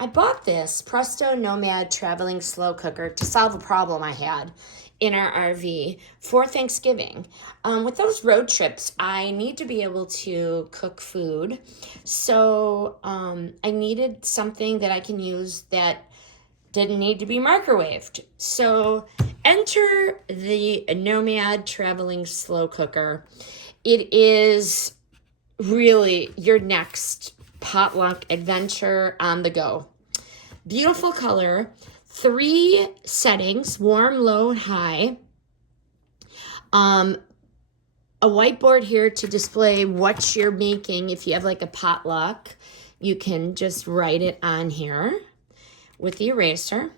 I bought this Presto Nomad traveling slow cooker to solve a problem I had in our RV for Thanksgiving. With those road trips, I need to be able to cook food. So I needed something that I can use that didn't need to be microwaved. So enter the Nomad traveling slow cooker. It is really your next potluck adventure on the go. Beautiful color, 3 settings, warm, low, and high. A whiteboard here to display what you're making. If you have like a potluck, you can just write it on here with the eraser.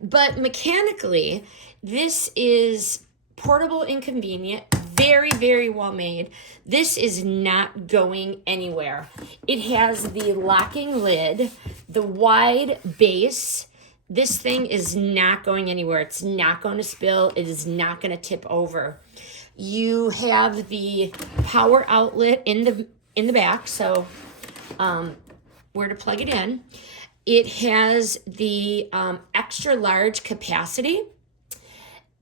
But mechanically, this is portable and convenient, very, very well made. This is not going anywhere. It has the locking lid, the wide base. This thing is not going anywhere. It's not going to spill. It is not going to tip over. You have the power outlet in the back, so where to plug it in. It has the extra large capacity.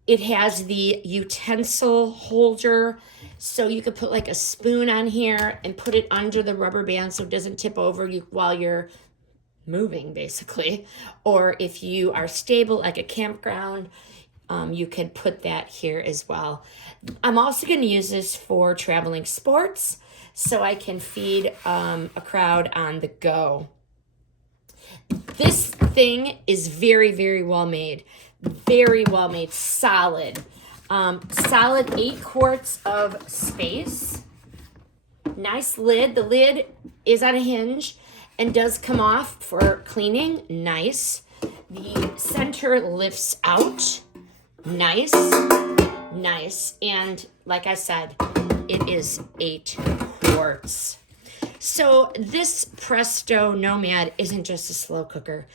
It has the utensil holder, so you could put like a spoon on here and put it under the rubber band so it doesn't tip over you while you're moving, basically. Or if you are stable like a campground, you could put that here as well. I'm also going to use this for traveling sports, so I can feed a crowd on the go. This thing is very, very well made. Very well made. Solid. Solid 8 quarts of space. Nice lid. The lid is on a hinge and does come off for cleaning. Nice. The center lifts out. Nice. Nice. And like I said, it is 8 quarts. So this Presto Nomad isn't just a slow cooker.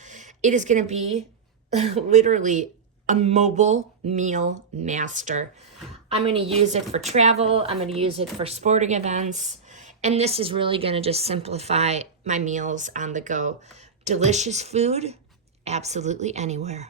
It is going to be literally a mobile meal master. I'm going to use it for travel. I'm going to use it for sporting events. And this is really going to just simplify my meals on the go. Delicious food, absolutely anywhere.